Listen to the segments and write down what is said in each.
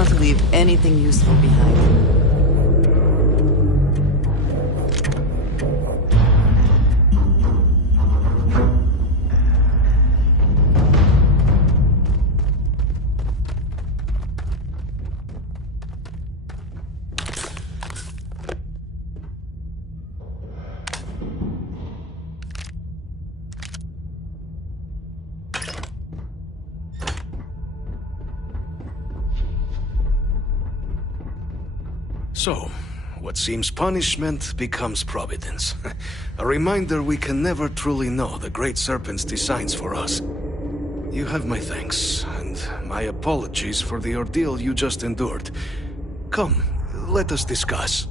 not to leave anything useful behind. So, what seems punishment becomes providence. A reminder we can never truly know the Great Serpent's designs for us. You have my thanks, and my apologies for the ordeal you just endured. Come, let us discuss.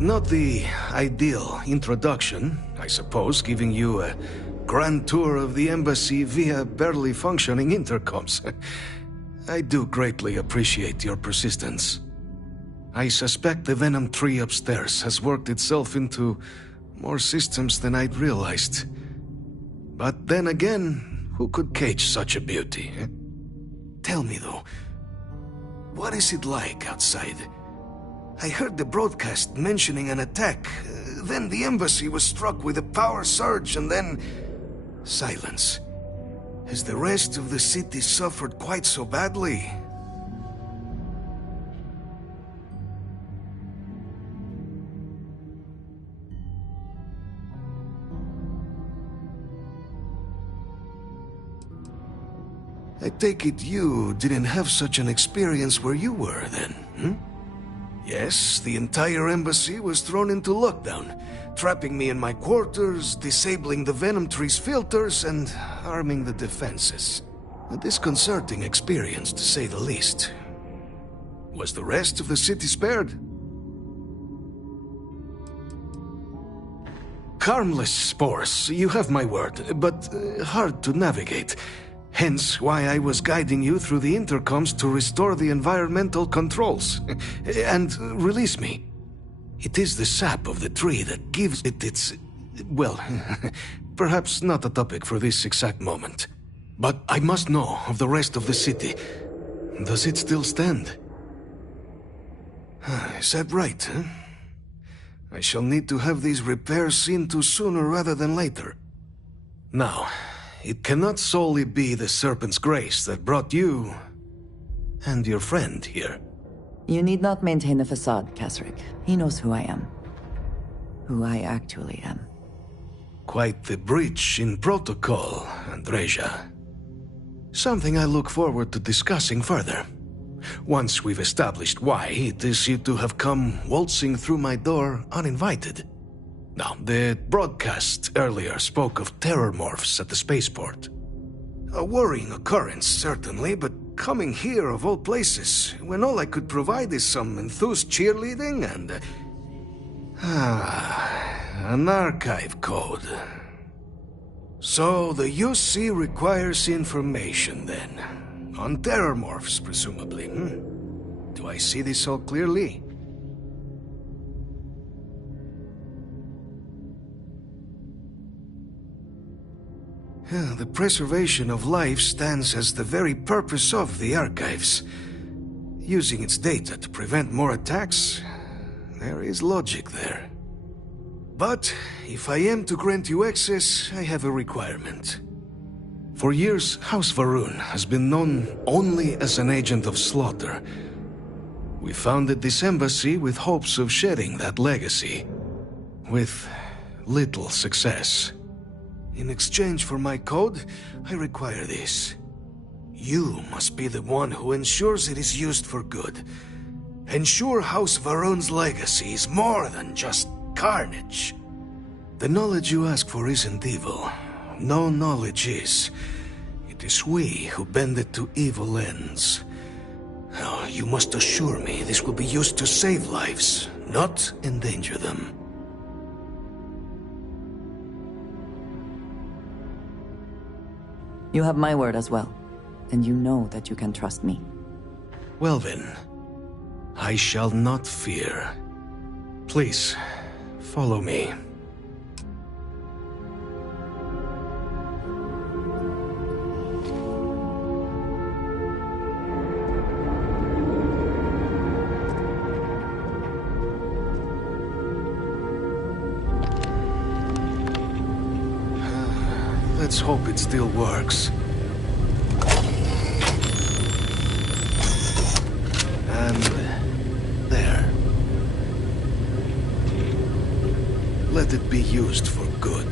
Not the ideal introduction, I suppose, giving you a grand tour of the embassy via barely functioning intercoms. I do greatly appreciate your persistence. I suspect the Venom tree upstairs has worked itself into more systems than I'd realized. But then again, who could cage such a beauty? Tell me though, what is it like outside? I heard the broadcast mentioning an attack, then the embassy was struck with a power surge, and then silence. Has the rest of the city suffered quite so badly? I take it you didn't have such an experience where you were then, hmm? Yes, the entire embassy was thrown into lockdown, trapping me in my quarters, disabling the Venom tree's filters, and arming the defenses. A disconcerting experience, to say the least. Was the rest of the city spared? Harmless spores, you have my word, but hard to navigate. Hence why I was guiding you through the intercoms to restore the environmental controls and release me. It is the sap of the tree that gives it its... well, perhaps not a topic for this exact moment. But I must know of the rest of the city. Does it still stand? Is that right, huh? I shall need to have these repairs seen to sooner rather than later. Now, it cannot solely be the Serpent's grace that brought you and your friend here. You need not maintain a facade, Kasric. He knows who I am. Who I actually am. Quite the breach in protocol, Andreja. Something I look forward to discussing further. Once we've established why it is you to have come waltzing through my door uninvited. Now, the broadcast earlier spoke of terror morphs at the spaceport. A worrying occurrence, certainly, but coming here of all places, when all I could provide is some enthused cheerleading and... an archive code. So the UC requires information, then. On terror morphs, presumably, hmm? Do I see this all clearly? The preservation of life stands as the very purpose of the archives. Using its data to prevent more attacks, there is logic there. But if I am to grant you access, I have a requirement. For years, House Va'ruun has been known only as an agent of slaughter. We founded this embassy with hopes of shedding that legacy, with little success. In exchange for my code, I require this. You must be the one who ensures it is used for good. Ensure House Va'ruun's legacy is more than just carnage. The knowledge you ask for isn't evil. No knowledge is. It is we who bend it to evil ends. Oh, you must assure me this will be used to save lives, not endanger them. You have my word as well, and you know that you can trust me. Well then, I shall not fear. Please, follow me. Let's hope it still works. And there. Let it be used for good.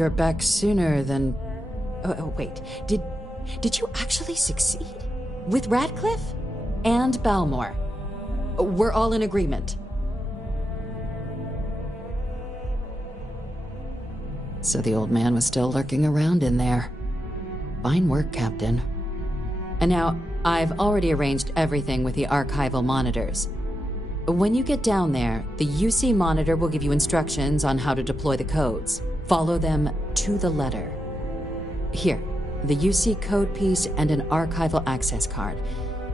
You're back sooner than... Oh, wait. Did you actually succeed? With Radcliffe? And Balmore? We're all in agreement. So the old man was still lurking around in there. Fine work, Captain. And now, I've already arranged everything with the archival monitors. When you get down there, the UC monitor will give you instructions on how to deploy the codes. Follow them to the letter. Here, the UC code piece and an archival access card.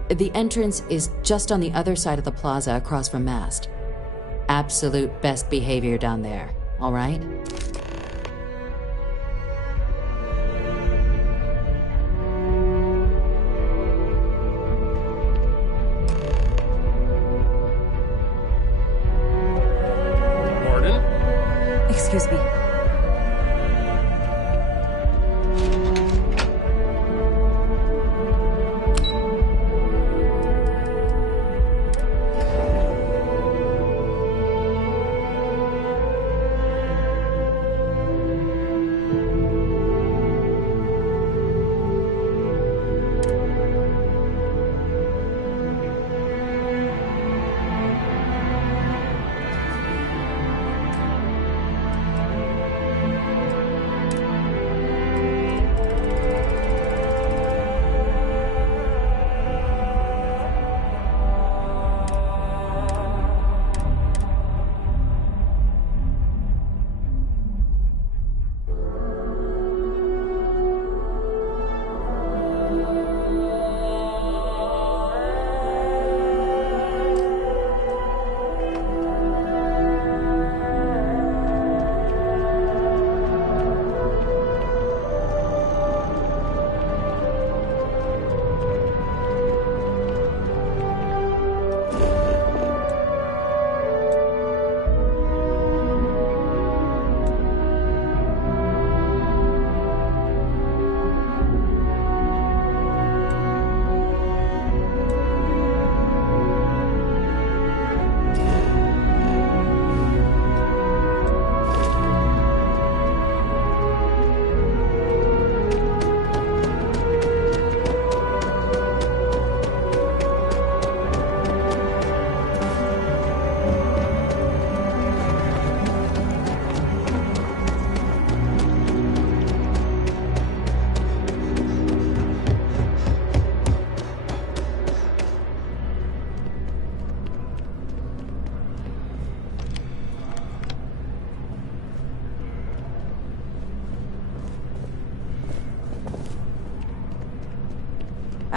The entrance is just on the other side of the plaza across from Mast. Absolute best behavior down there, all right? Morning. Excuse me.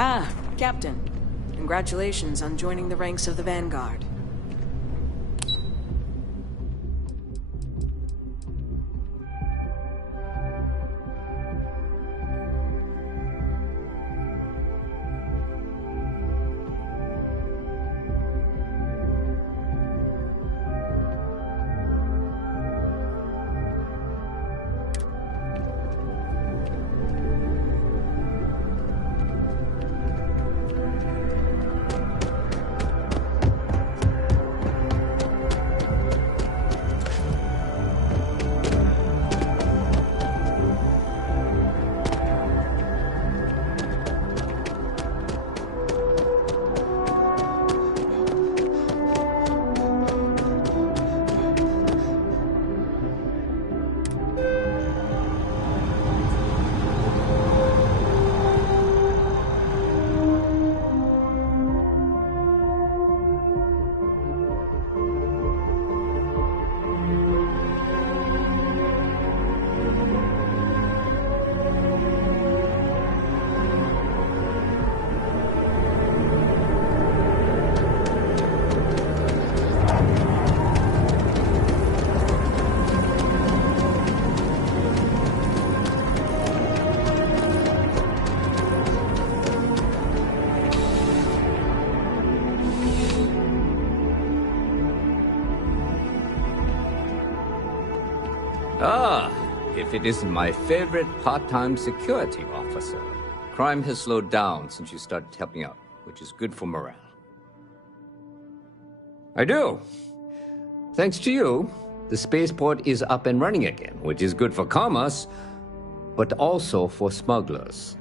Ah, Captain. Congratulations on joining the ranks of the Vanguard. Ah, if it isn't my favorite part-time security officer. Crime has slowed down since you started helping out, which is good for morale. I do. Thanks to you, the spaceport is up and running again, which is good for commerce, but also for smugglers.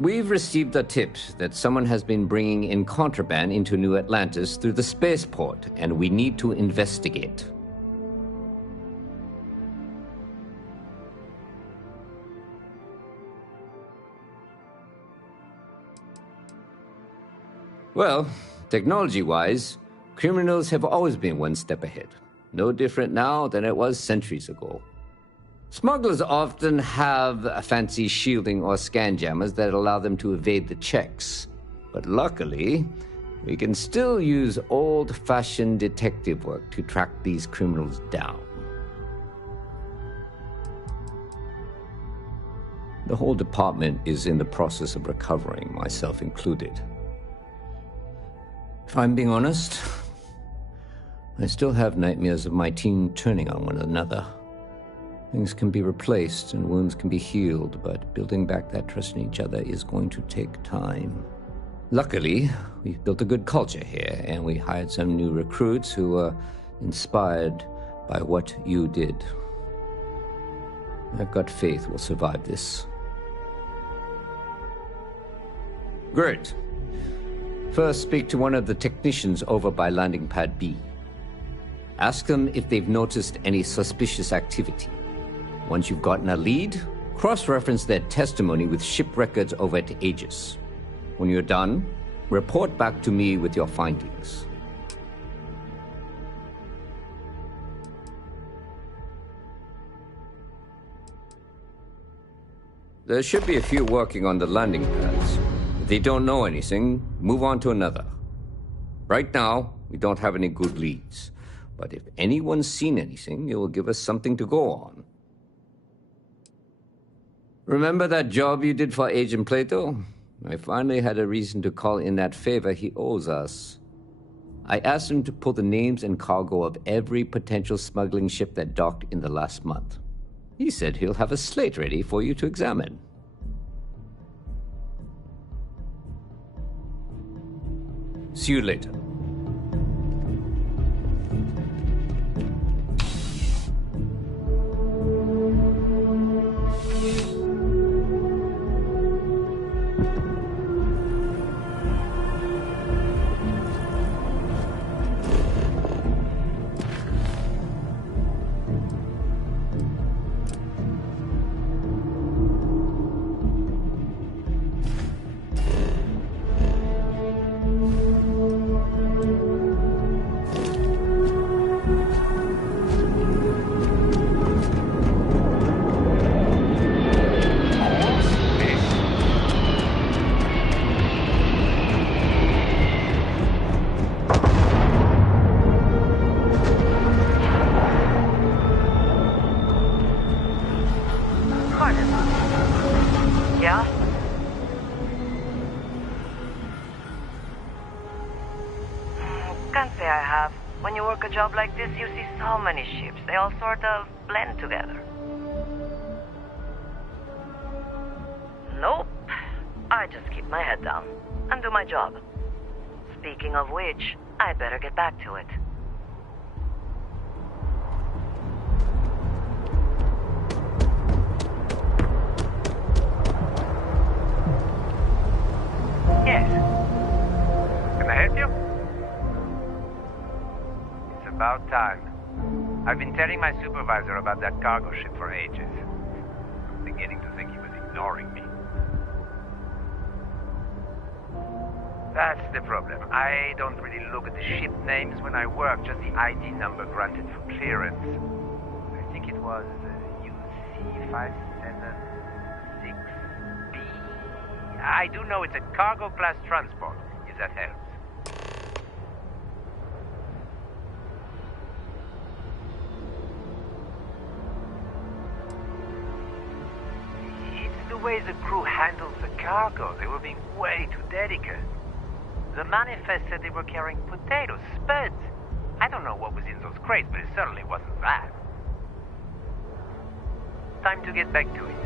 We've received a tip that someone has been bringing in contraband into New Atlantis through the spaceport, and we need to investigate. Well, technology-wise, criminals have always been one step ahead. No different now than it was centuries ago. Smugglers often have a fancy shielding or scan jammers that allow them to evade the checks. But luckily, we can still use old-fashioned detective work to track these criminals down. The whole department is in the process of recovering, myself included. If I'm being honest, I still have nightmares of my team turning on one another. Things can be replaced and wounds can be healed, but building back that trust in each other is going to take time. Luckily, we've built a good culture here, and we hired some new recruits who were inspired by what you did. I've got faith we'll survive this. Great. First, speak to one of the technicians over by landing pad B. Ask them if they've noticed any suspicious activity. Once you've gotten a lead, cross-reference their testimony with ship records over at Aegis. When you're done, report back to me with your findings. There should be a few working on the landing pads. If they don't know anything, move on to another. Right now, we don't have any good leads. But if anyone's seen anything, it will give us something to go on. Remember that job you did for Agent Plato? I finally had a reason to call in that favor he owes us. I asked him to pull the names and cargo of every potential smuggling ship that docked in the last month. He said he'll have a slate ready for you to examine. See you later. have. When you work a job like this, you see so many ships. They all sort of blend together. Nope. I just keep my head down and do my job. Speaking of which, I'd better get back to it. Yes. Can I help you? It's about time. I've been telling my supervisor about that cargo ship for ages. I'm beginning to think he was ignoring me. That's the problem. I don't really look at the ship names when I work, just the ID number granted for clearance. I think it was UC576B. I do know it's a cargo class transport, if that helps. It's the way the crew handles the cargo. They were being way too delicate. The manifest said they were carrying potatoes, spuds. I don't know what was in those crates, but it certainly wasn't that. Time to get back to it.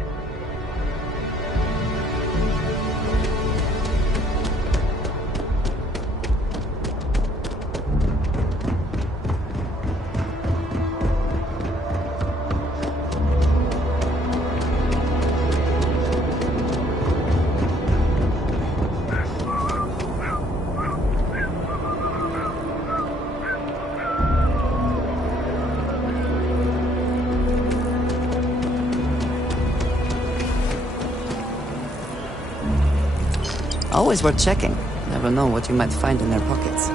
Always worth checking. Never know what you might find in their pockets.